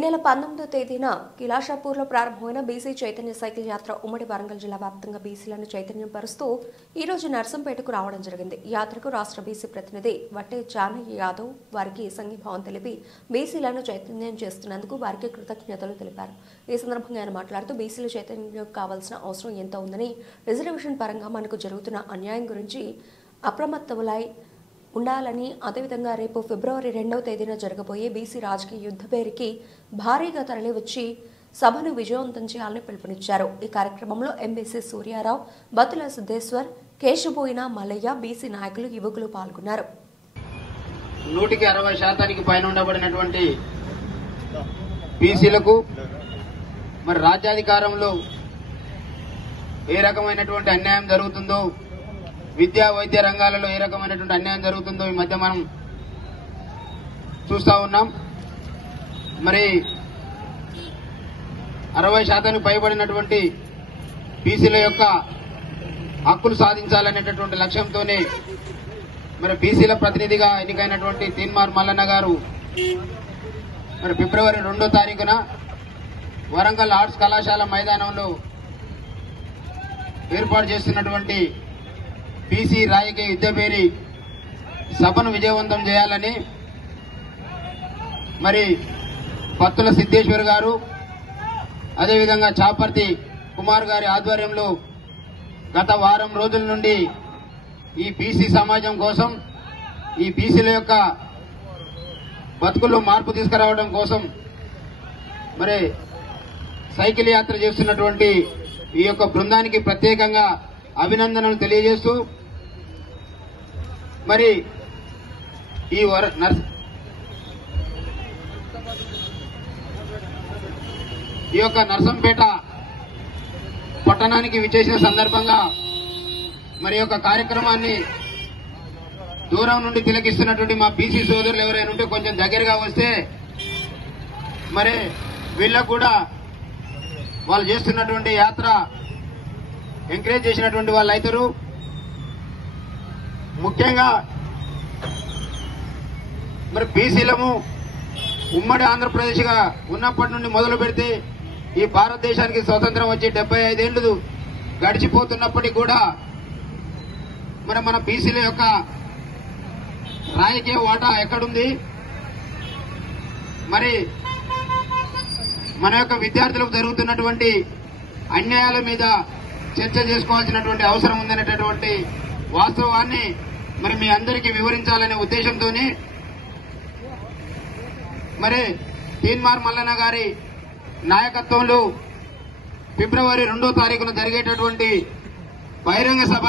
నెల 19వ తేదీన కిలాషాపూర్లో ప్రారంభమైన బీసీ చైతన్య సైకిల్ యాత్ర ఉమ్మడి వరంగల్ జిల్లా వ్యాప్తంగా బీసీలను చైతన్యం పరుస్తూ ఈ రోజు నర్సంపేటకు రావడం జరిగింది. యాత్రకు రాష్ట్ర బీసీ ప్రతినిధి వట్టే జానయ్య యాదవ్ వారికి సంఘీభావం తెలిపి బీసీలను చైతన్యం చేస్తున్నందుకు వారికి కృతజ్ఞతలు తెలిపారు. ఈ సందర్భంగా ఆయన మాట్లాడుతూ బీసీల చైతన్యం కావాల్సిన అవసరం ఎంతో ఉందని, రిజర్వేషన్ పరంగా మనకు జరుగుతున్న అన్యాయం గురించి అప్రమత్తములై ఉండాలని, అదేవిధంగా రేపు ఫిబ్రవరి 2వ తేదీన జరగబోయే బీసీ రాజకీయ యుద్ధ పేరుకి భారీగా తరలివచ్చి సభను విజయవంతం చేయాలని పిలుపునిచ్చారు. ఈ కార్యక్రమంలో ఎంబీసీ సూర్యారావు, బతుల సిద్ధేశ్వర్, కేశబోయిన మల్లయ్య, బీసీ నాయకులు, యువకులు పాల్గొన్నారు. 160% పైన ఉండబడినటువంటి బీసీలకు మరి రాజ్యాధికారంలో ఏ రకమైనటువంటి అన్యాయం జరుగుతుందో, విద్యా వైద్య రంగాలలో ఏ రకమైనటువంటి అన్యాయం జరుగుతుందో ఈ మధ్య మనం చూస్తా ఉన్నాం. మరి 60% పైబడినటువంటి బీసీల యొక్క హక్కులు సాధించాలనేటటువంటి లక్ష్యంతోనే మరి బీసీల ప్రతినిధిగా ఎన్నికైనటువంటి తీన్మార్ మల్లన్న గారు మరి ఫిబ్రవరి 2వ తారీఖున వరంగల్ ఆర్ట్స్ కళాశాల మైదానంలో ఏర్పాటు చేస్తున్నటువంటి బీసీ రాజకీయ యుద్ధపేరి సభను విజయవంతం చేయాలని మరి పత్తుల సిద్ధేశ్వర్ గారు, అదేవిధంగా చాపర్తి కుమార్ గారి ఆధ్వర్యంలో గత వారం రోజుల నుండి ఈ బీసీ సమాజం కోసం, ఈ బీసీల యొక్క బతుకుల్లో మార్పు తీసుకురావడం కోసం మరి సైకిల్ యాత్ర చేస్తున్నటువంటి ఈ యొక్క బృందానికి ప్రత్యేకంగా అభినందనలు తెలియజేస్తూ మరి ఈ యొక్క నర్సంపేట పట్టణానికి విచ్చేసిన సందర్భంగా మరి యొక్క కార్యక్రమాన్ని దూరం నుండి తిలకిస్తున్నటువంటి మా బీసీ సోదరులు ఎవరైనా ఉంటే కొంచెం దగ్గరగా వస్తే మరి వీళ్ళకు కూడా వాళ్ళు చేస్తున్నటువంటి యాత్ర ఎంకరేజ్ చేసినటువంటి వాళ్ళు అవుతారు. ముఖ్యంగా మరి బీసీలము ఉమ్మడి ఆంధ్రప్రదేశ్ గా ఉన్నప్పటి నుండి మొదలు పెడితే ఈ భారతదేశానికి స్వతంత్రం వచ్చి 75 ఏళ్లు గడిచిపోతున్నప్పటికీ కూడా మరి మన బీసీల యొక్క రాజకీయ వాటా ఎక్కడుంది? మరి మన యొక్క విద్యార్థులకు జరుగుతున్నటువంటి అన్యాయాల మీద చర్చ చేసుకోవాల్సినటువంటి అవసరం ఉందనేటటువంటి వాస్తవాన్ని మరి మీ అందరికీ వివరించాలనే ఉద్దేశంతోనే మరి తీన్మార్ మల్లన్న గారి నాయకత్వంలో ఫిబ్రవరి 2వ తారీఖున జరిగేటటువంటి బహిరంగ సభ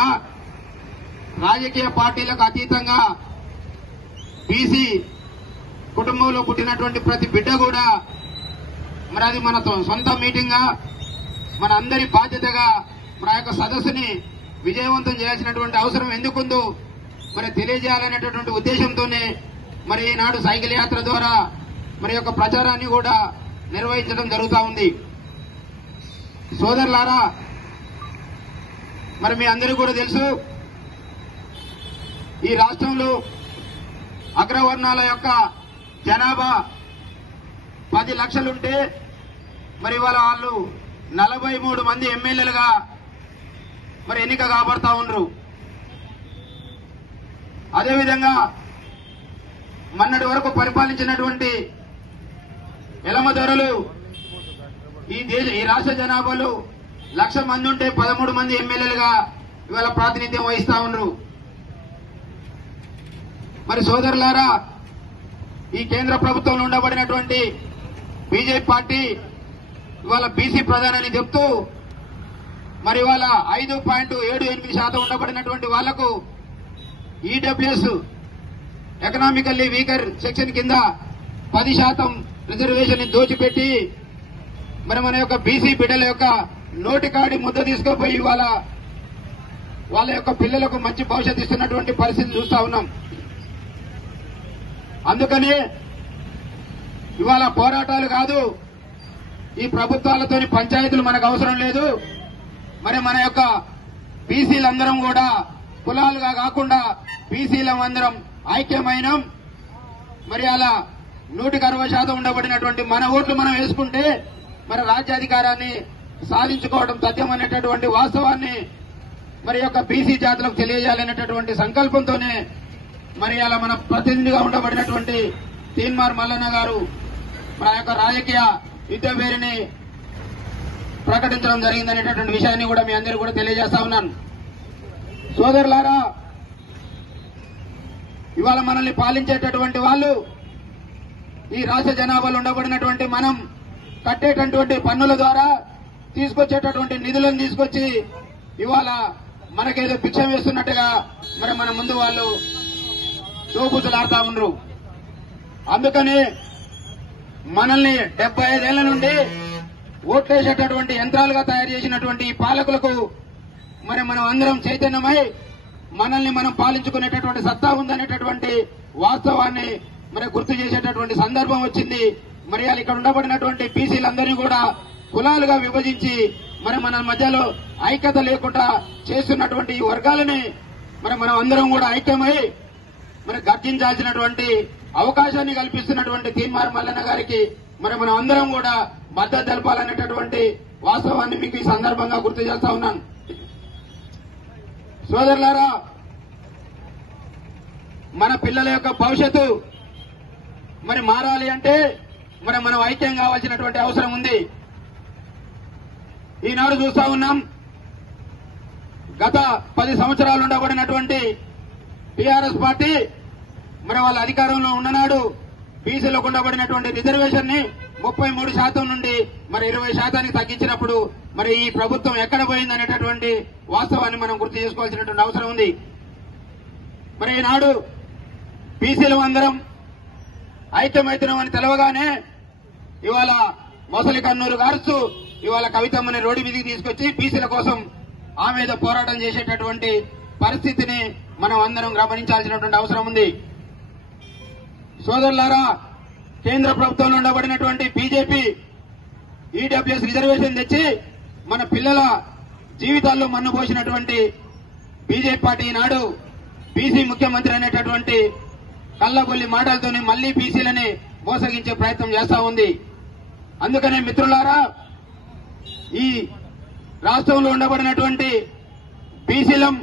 రాజకీయ పార్టీలకు అతీతంగా బీసీ కుటుంబంలో పుట్టినటువంటి ప్రతి బిడ్డ కూడా మరి అది మన సొంత మీటింగ్ గా, మన అందరి బాధ్యతగా మన యొక్క సదస్సుని విజయవంతం చేయాల్సినటువంటి అవసరం ఎందుకుందో మరి తెలియజేయాలనేటటువంటి ఉద్దేశంతోనే మరి ఈనాడు సైకిల్ యాత్ర ద్వారా మరి యొక్క ప్రచారాన్ని కూడా నిర్వహించడం జరుగుతూ ఉంది. సోదరులారా, మరి మీ అందరికీ కూడా తెలుసు, ఈ రాష్ట్రంలో అగ్రవర్ణాల యొక్క జనాభా 10 లక్షలుంటే మరి ఇవాళ వాళ్ళు 43 మంది ఎమ్మెల్యేలుగా మరి ఎన్నిక కాబడతా ఉన్నారు. అదేవిధంగా మొన్నటి వరకు పరిపాలించినటువంటి ఎలమ దొరలు ఈ రాష్ట్ర జనాభాలో 1,00,000 మంది ఉంటే 13 మంది ఎమ్మెల్యేలుగా ఇవాళ ప్రాతినిధ్యం వహిస్తా ఉన్నారు. మరి సోదరులారా, ఈ కేంద్ర ప్రభుత్వంలో ఉండబడినటువంటి బీజేపీ పార్టీ ఇవాళ బీసీ ప్రధానని చెప్తూ మరి ఇవాళ 5.78% ఉండబడినటువంటి వాళ్లకు ఈడబ్ల్యూఎస్ ఎకనామికల్లీ వీకర్ సెక్షన్ కింద 10% రిజర్వేషన్ దోచిపెట్టి మరి మన యొక్క బీసీ బిడ్డల యొక్క నోటికాడి ముద్ద తీసుకుపోయి ఇవాళ వాళ్ళ యొక్క పిల్లలకు మంచి భవిష్యత్తు ఇస్తున్నటువంటి పరిస్థితి చూస్తా ఉన్నాం. అందుకని ఇవాళ పోరాటాలు కాదు, ఈ ప్రభుత్వాలతోని పంచాయతీలు మనకు అవసరం లేదు. మరి మన యొక్క బీసీలందరం కూడా కులాలుగా కాకుండా బీసీలందరం ఐక్యమైనం. మరి అలా 160% ఉండబడినటువంటి మన ఓట్లు మనం వేసుకుంటే మరి రాజ్యాధికారాన్ని సాధించుకోవడం తథ్యం అనేటటువంటి వాస్తవాన్ని మరి యొక్క బీసీ జాతులకు తెలియజేయాలనేటటువంటి సంకల్పంతోనే మరి అలా మన ప్రతినిధిగా ఉండబడినటువంటి తీన్మార్ మల్లన్న గారు మన యొక్క రాజకీయ యుద్ధ పేరుని ప్రకటించడం జరిగిందనేటటువంటి విషయాన్ని కూడా మీ అందరూ కూడా తెలియజేస్తా ఉన్నాను. సోదరులారా, ఇవాళ మనల్ని పాలించేటటువంటి వాళ్ళు ఈ రాష్ట్ర జనాభాలో ఉండబడినటువంటి మనం కట్టేటటువంటి పన్నుల ద్వారా తీసుకొచ్చేటటువంటి నిధులను తీసుకొచ్చి ఇవాళ మనకేదో భిక్ష వేస్తున్నట్టుగా మరి మన ముందు వాళ్ళు దోబుతులాడుతా ఉండరు. అందుకని మనల్ని 75 ఏళ్ల నుండి ఓట్లేసేటటువంటి యంత్రాలుగా తయారు చేసినటువంటి ఈ పాలకులకు మరి మనం అందరం చైతన్యమై మనల్ని మనం పాలించుకునేటటువంటి సత్తా ఉందనేటటువంటి వాస్తవాన్ని మరి గుర్తు చేసేటటువంటి సందర్భం వచ్చింది. మరి ఇక్కడ ఉండబడినటువంటి బీసీలందరినీ కూడా కులాలుగా విభజించి మరి మన మధ్యలో ఐక్యత లేకుండా చేస్తున్నటువంటి ఈ వర్గాలని మరి మనం అందరం కూడా ఐక్యమై మరి గర్జించాల్సినటువంటి అవకాశాన్ని కల్పిస్తున్నటువంటి తీన్మార్ మల్లన్న గారికి మరి మనం అందరం కూడా మద్దతు తెలపాలనేటటువంటి వాస్తవాన్ని మీకు ఈ సందర్భంగా గుర్తు చేస్తా ఉన్నాను. సోదరులారా, మన పిల్లల యొక్క భవిష్యత్తు మరి మారాలి అంటే మరి మనం ఐక్యం కావాల్సినటువంటి అవసరం ఉంది. ఈనాడు చూస్తా ఉన్నాం, గత 10 సంవత్సరాలు ఉండబడినటువంటి టీఆర్ఎస్ పార్టీ మరి వాళ్ళ అధికారంలో ఉన్ననాడు బీసీలకు ఉండబడినటువంటి రిజర్వేషన్ ని 33% నుండి మరి 20% తగ్గించినప్పుడు మరి ఈ ప్రభుత్వం ఎక్కడ పోయిందనేటటువంటి వాస్తవాన్ని మనం గుర్తు చేసుకోవాల్సినటువంటి అవసరం ఉంది. మరి ఈనాడు బీసీలు అందరం ఐక్యమైతున్నామని తెలవగానే ఇవాళ మొసలి కన్నూరు గారుస్తూ ఇవాళ కవితమ్మని రోడ్డు మీదకి తీసుకొచ్చి బీసీల కోసం ఆమె మీద పోరాటం చేసేటటువంటి పరిస్థితిని మనం అందరం గమనించాల్సినటువంటి అవసరం ఉంది. సోదరులారా, కేంద్ర ప్రభుత్వంలో ఉండబడినటువంటి బీజేపీ ఈడబ్ల్యూఎస్ రిజర్వేషన్ తెచ్చి మన పిల్లల జీవితాల్లో మన్నుపోసినటువంటి బీజేపీ పార్టీ నాడు బీసీ ముఖ్యమంత్రి అనేటటువంటి కళ్ళబొల్లి మాటలతోని మళ్లీ బీసీలని మోసగించే ప్రయత్నం చేస్తా ఉంది. అందుకనే మిత్రులారా, ఈ రాష్ట్రంలో ఉండబడినటువంటి బీసీలం